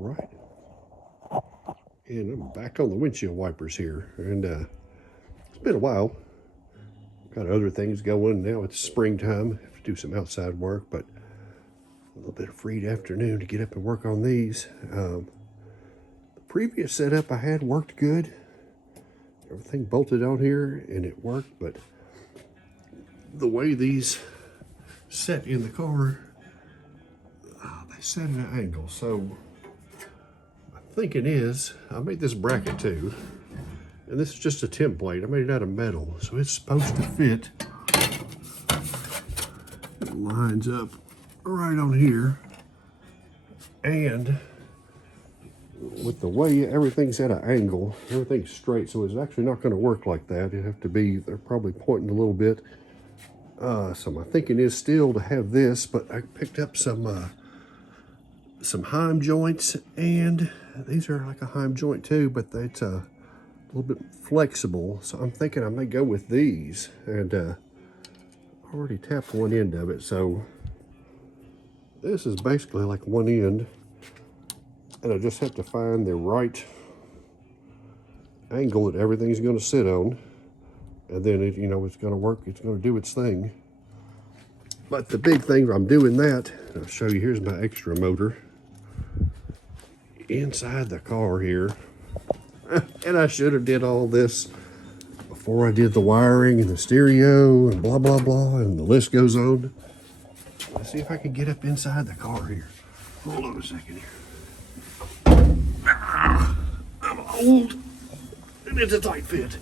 right. And I'm back on the windshield wipers here. And it's been a while. Got other things going. Now it's springtime. Have to do some outside work, but a little bit of free afternoon to get up and work on these. The previous setup I had worked good. Everything bolted on here and it worked, but the way these set in the car, they set at an angle. So I'm thinking I made this bracket too, and this is just a template. I made it out of metal, so it's supposed to fit. It lines up right on here, and with the way everything's at an angle, everything's straight, so it's actually not going to work like that. It'd have to be, they're probably pointing a little bit. So my thinking is still to have this, but I picked up some heim joints, and these are like a heim joint too, but it's a little bit flexible. So I'm thinking I may go with these, and I already tapped one end of it. So this is basically like one end, and I just have to find the right angle that everything's going to sit on, and then it, it's going to work. It's going to do its thing. But the big thing, I'm doing that. I'll show you. Here's my extra motor inside the car here. And I should have did all this before I did the wiring and the stereo and blah, blah, blah, and the list goes on. Let's see if I can get up inside the car here. Hold on a second here. I'm old, and it's a tight fit.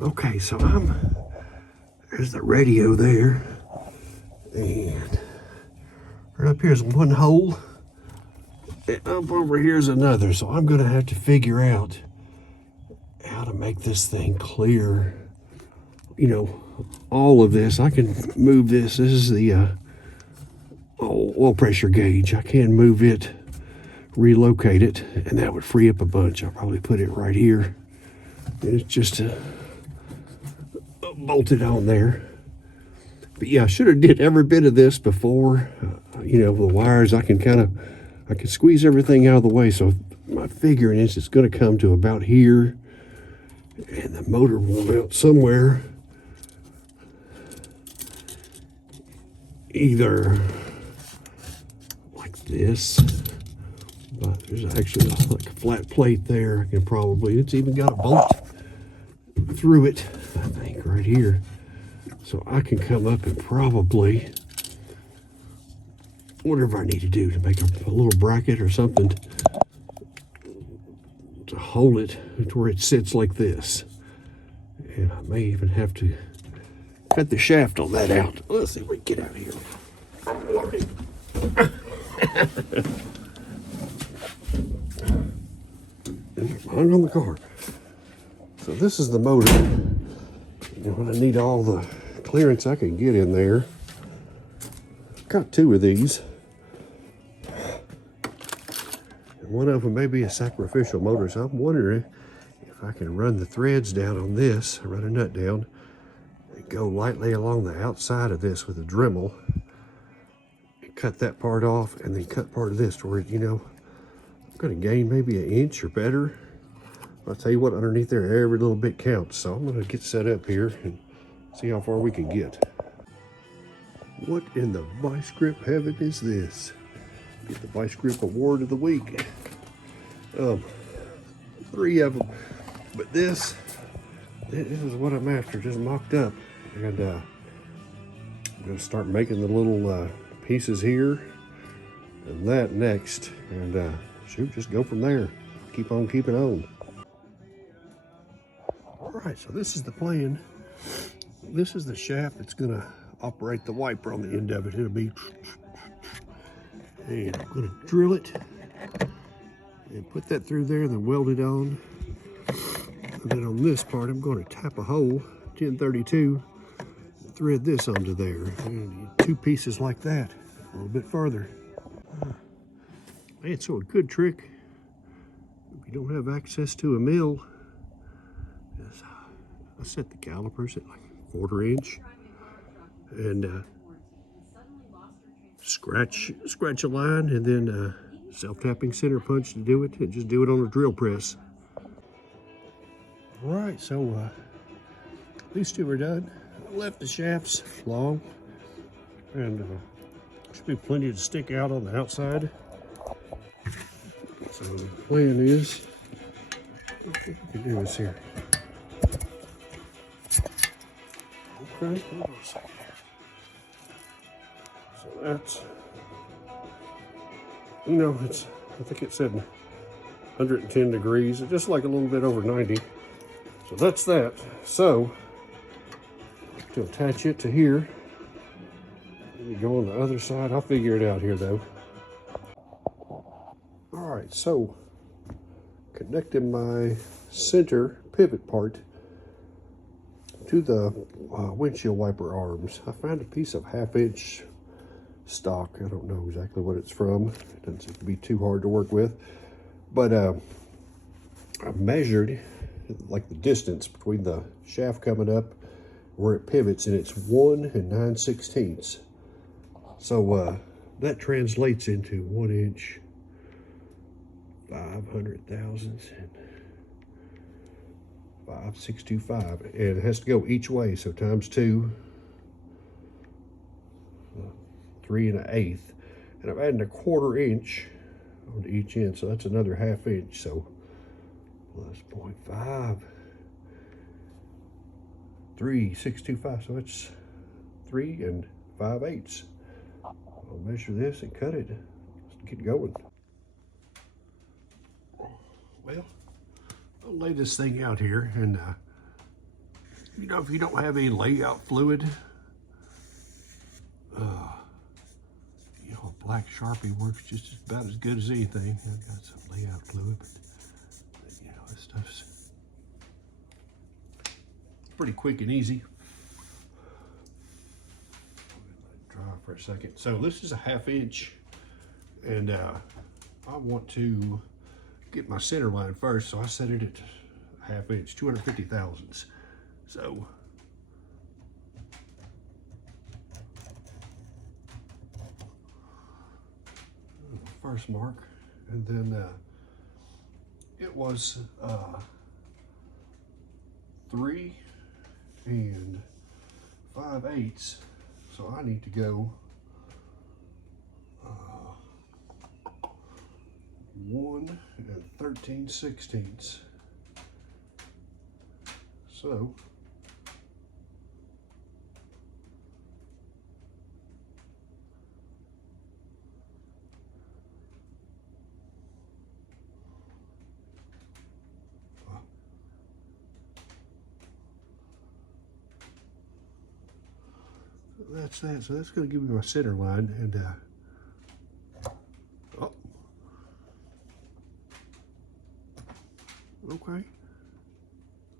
Okay, so there's the radio there, and right up here's one hole, and up over here's another. So I'm gonna have to figure out how to make this thing clear. All of this, I can move this. This is the oil pressure gauge. I can move it, relocate it, and that would free up a bunch. I'll probably put it right here. And it's just bolted on there. But yeah, I should have did every bit of this before. The wires, I can squeeze everything out of the way. So my figuring is it's going to come to about here, and the motor will mount somewhere either like this, but there's actually like a flat plate there. I can probably, it's even got a bolt through it, I think, right here. So I can come up and probably, whatever I need to do to make a little bracket or something to hold it to where it sits like this. And I may even have to cut the shaft on that out. Let's see if we can get out of here. Hung on the car. So this is the motor. I need all the clearance I can get in there. Got two of these. And one of them may be a sacrificial motor, so I'm wondering if I can run the threads down on this, run a nut down, and go lightly along the outside of this with a Dremel, and cut that part off, and then cut part of this to where, I'm going to gain maybe an inch or better. I'll tell you what, underneath there, every little bit counts. So I'm going to get set up here and see how far we can get. What in the vice grip heaven is this? Get the vice grip award of the week. 3 of them. But this is what I'm after, just mocked up. And I'm going to start making the little pieces here and that next. And just go from there. Keep on keeping on. All right, so this is the plan. This is the shaft that's going to operate the wiper on the end of it. It'll be, and I'm going to drill it and put that through there, then weld it on. And then on this part, I'm going to tap a hole, 1032, thread this onto there. And 2 pieces like that, a little bit further. Man, so a good trick, if you don't have access to a mill, is I set the calipers at like 1/4 inch, and scratch a line, and then self-tapping center punch to do it, and just do it on a drill press. All right, so these two are done. I left the shafts long, and should be plenty to stick out on the outside. So the plan is, what we can do is here. Okay, hold on a second. So that's, you know, it's, I think it said 110 degrees, just like a little bit over 90. So that's that. So to attach it to here, let me go on the other side. I'll figure it out here though. All right, so connecting my center pivot part to the windshield wiper arms. I found a piece of 1/2 inch stock. I don't know exactly what it's from. It doesn't seem to be too hard to work with, but I measured like the distance between the shaft coming up where it pivots, and it's 1 9/16. So that translates into 1 inch 500 thousandths and 5/625, and it has to go each way, so times 2, 3 1/8, and I'm adding 1/4 inch on each end, so that's another 1/2 inch, so plus 0.5, 3/625, so it's 3 5/8. I'll measure this and cut it. Let's get going. Well, I'll lay this thing out here, and you know, if you don't have any layout fluid, you know, a black Sharpie works just about as good as anything. I've got some layout fluid, but you know, this stuff's pretty quick and easy. Let it dry for a second. So this is a 1/2 inch, and I want to get my center line first, so I set it at 1/2 inch, 250 thousandths. So first mark, and then it was 3 5/8, so I need to go 1 13/16. So that's that. So that's going to give me my center line, and oh, okay.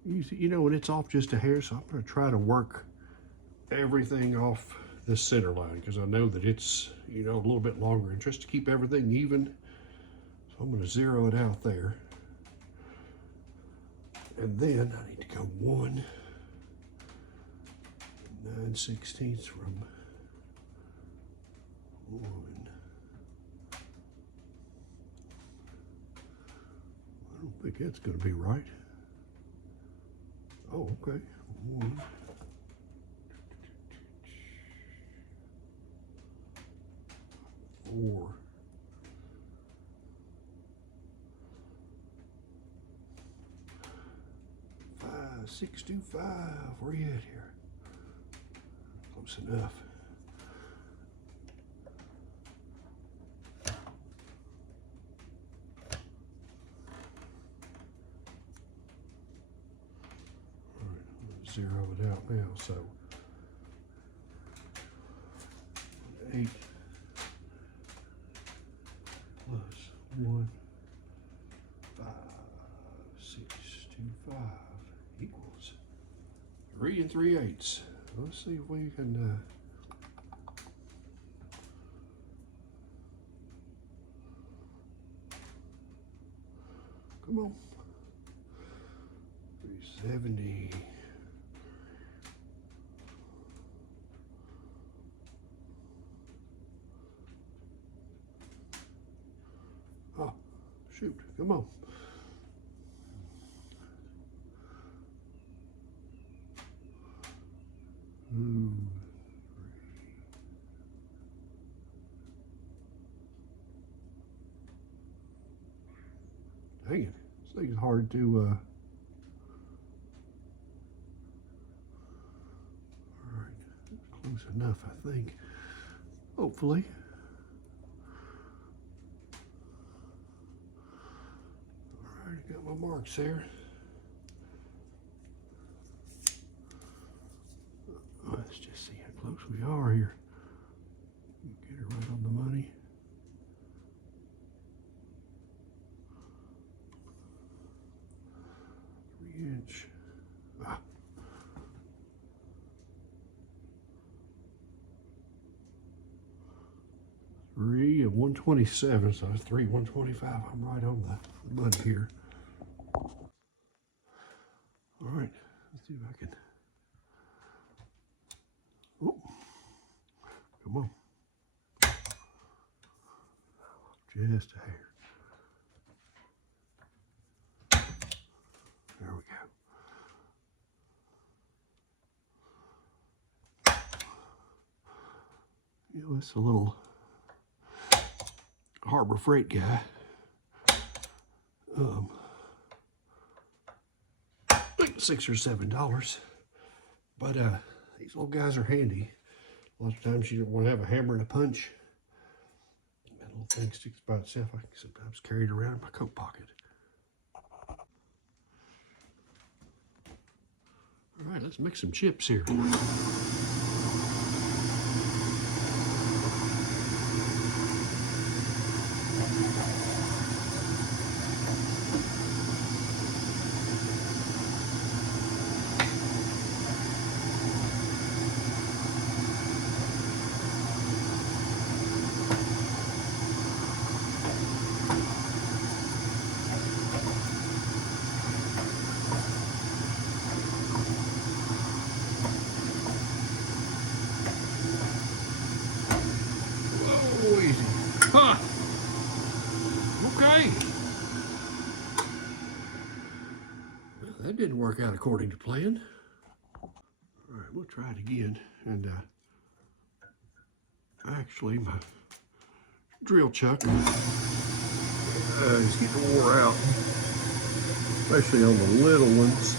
You know, when it's off just a hair, so I'm going to try to work everything off this center line, because I know that it's, you know, a little bit longer, and just to keep everything even, so I'm going to zero it out there, and then I need to go 1 9/16 from 1. I don't think that's going to be right. Oh, okay. 1. 4. 5/625. Where you at here? Close enough. All right, I'm going to zero it out now. So 8 plus 1 5/625 equals 3 3/8. Let's see if we can come on. 370. Shoot, come on. Dang it, this thing's hard to, all right, close enough, I think, hopefully. All right, got my marks there. Let's just see how close we are here. Get it right on the money. Inch. 3 of 127, so it's 3 125. I'm right on the money here. All right, let's see if I can. Oh, come on. Just a hair. There we go. You know, it's a little Harbor Freight guy. Like $6 or $7. But these little guys are handy. A lot of times you don't want to have a hammer and a punch. That little thing sticks by itself. I can sometimes carry it around in my coat pocket. All right, let's make some chips here. That didn't work out according to plan. All right, we'll try it again. And actually, my drill chuck is getting wore out, especially on the little ones.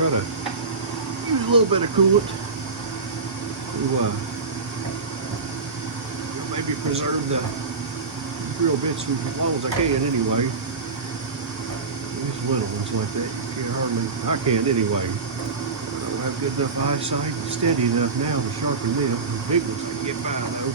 Try to use a little bit of coolant to maybe preserve the drill bits as long as I can anyway. These little ones like that, you can't hardly, I can anyway. I don't have good enough eyesight and steady enough now to sharpen them. The big ones can get by though.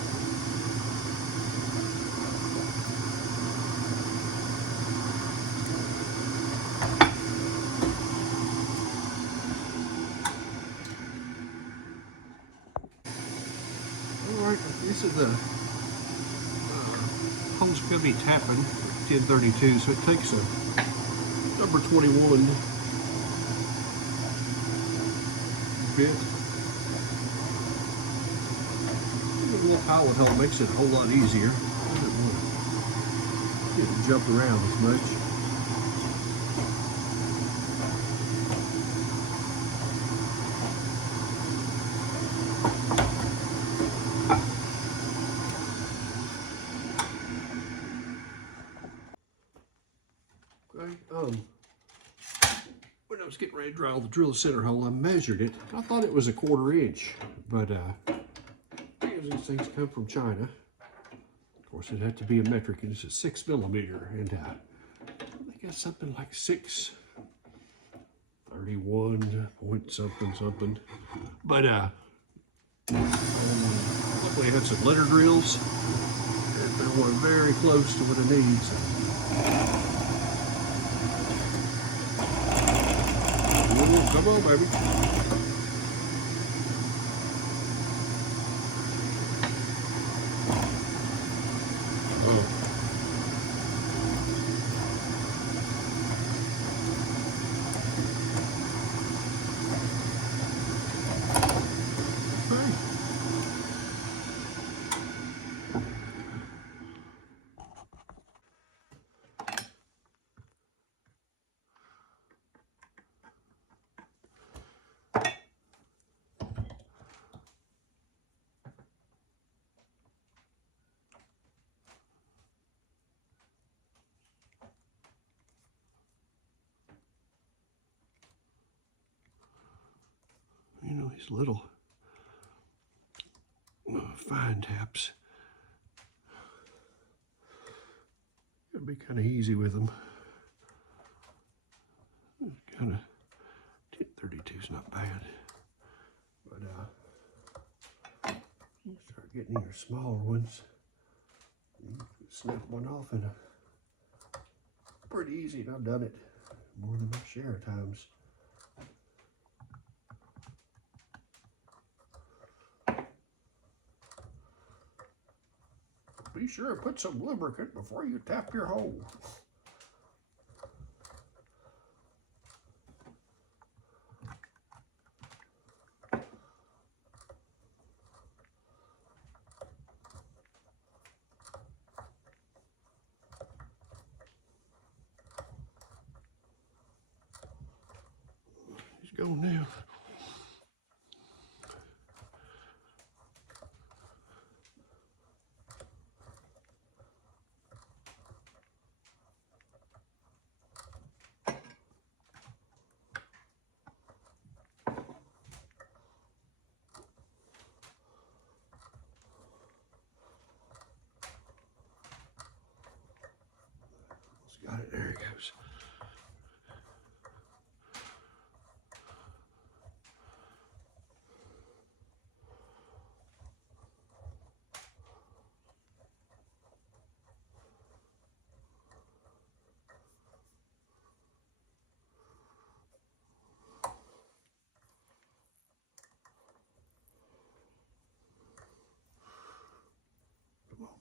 This is the hole's going to be tapping 1032, so it takes a number 21 bit. A little pilot hole makes it a whole lot easier. I don't want to get it jumped around as much. When I was getting ready to drill the center hole, I measured it. I thought it was a 1/4 inch, but these things come from China. Of course, it'd have to be a metric, and it's a 6mm, and I think that's something like 631 point something. But luckily I had some letter drills, and they were very close to what I need. So. Oh, come on, baby. You know, these little fine taps. Gotta be kind of easy with them. Kind of 1032 is not bad, but you start getting your smaller ones. You can snap one off in a pretty easy, and I've done it more than my share of times. Be sure to put some lubricant before you tap your hole. He's going now. Got it, there it goes. Come on.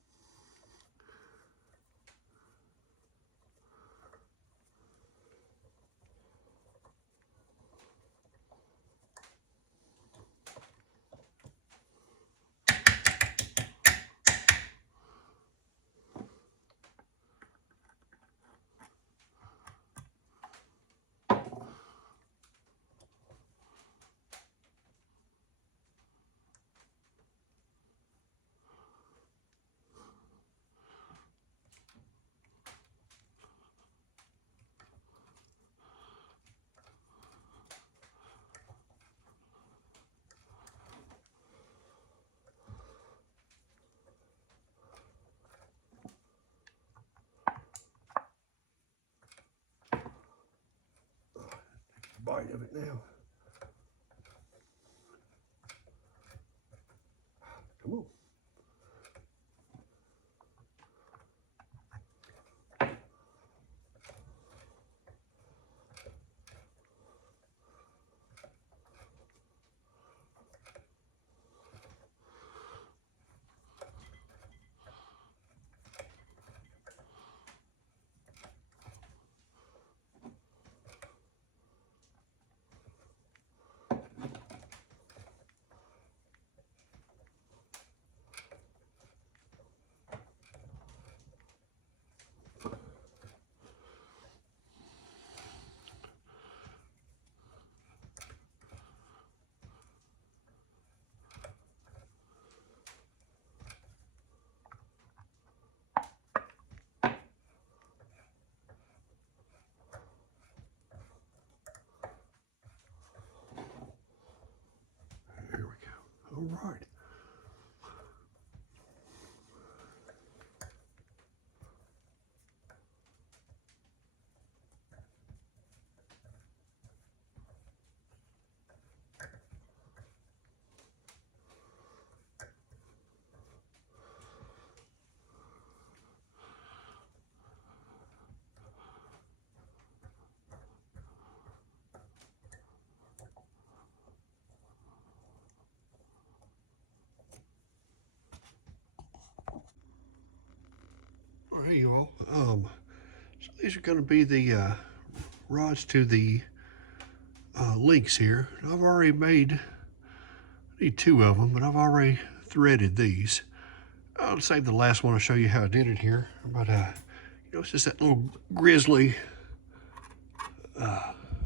Bite of it now. Come on. There we go. All right. Hey you all. So these are going to be the rods to the links here. I've already made, I need 2 of them, but I've already threaded these. I'll save the last one. I'll show you how I did it here. But you know, it's just that little grizzly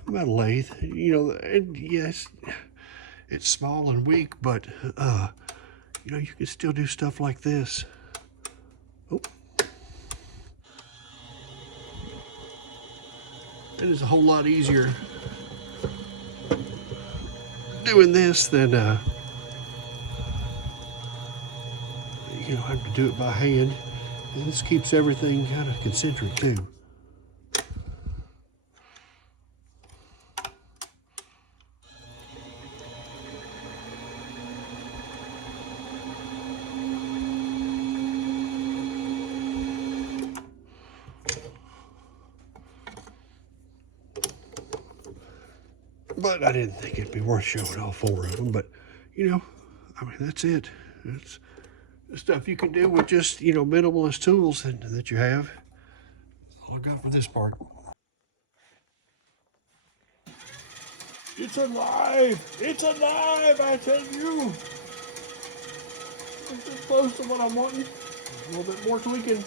metal lathe. You know, and yes, it's small and weak, but you know, you can still do stuff like this. Oh. It is a whole lot easier doing this than you know, having to do it by hand. And this keeps everything kind of concentric too. But I didn't think it'd be worth showing all 4 of them. But, you know, I mean, that's it. It's the stuff you can do with just, you know, minimalist tools that you have. That's all I got for this part. It's alive! It's alive, I tell you! It's as close to what I'm wanting. A little bit more tweaking.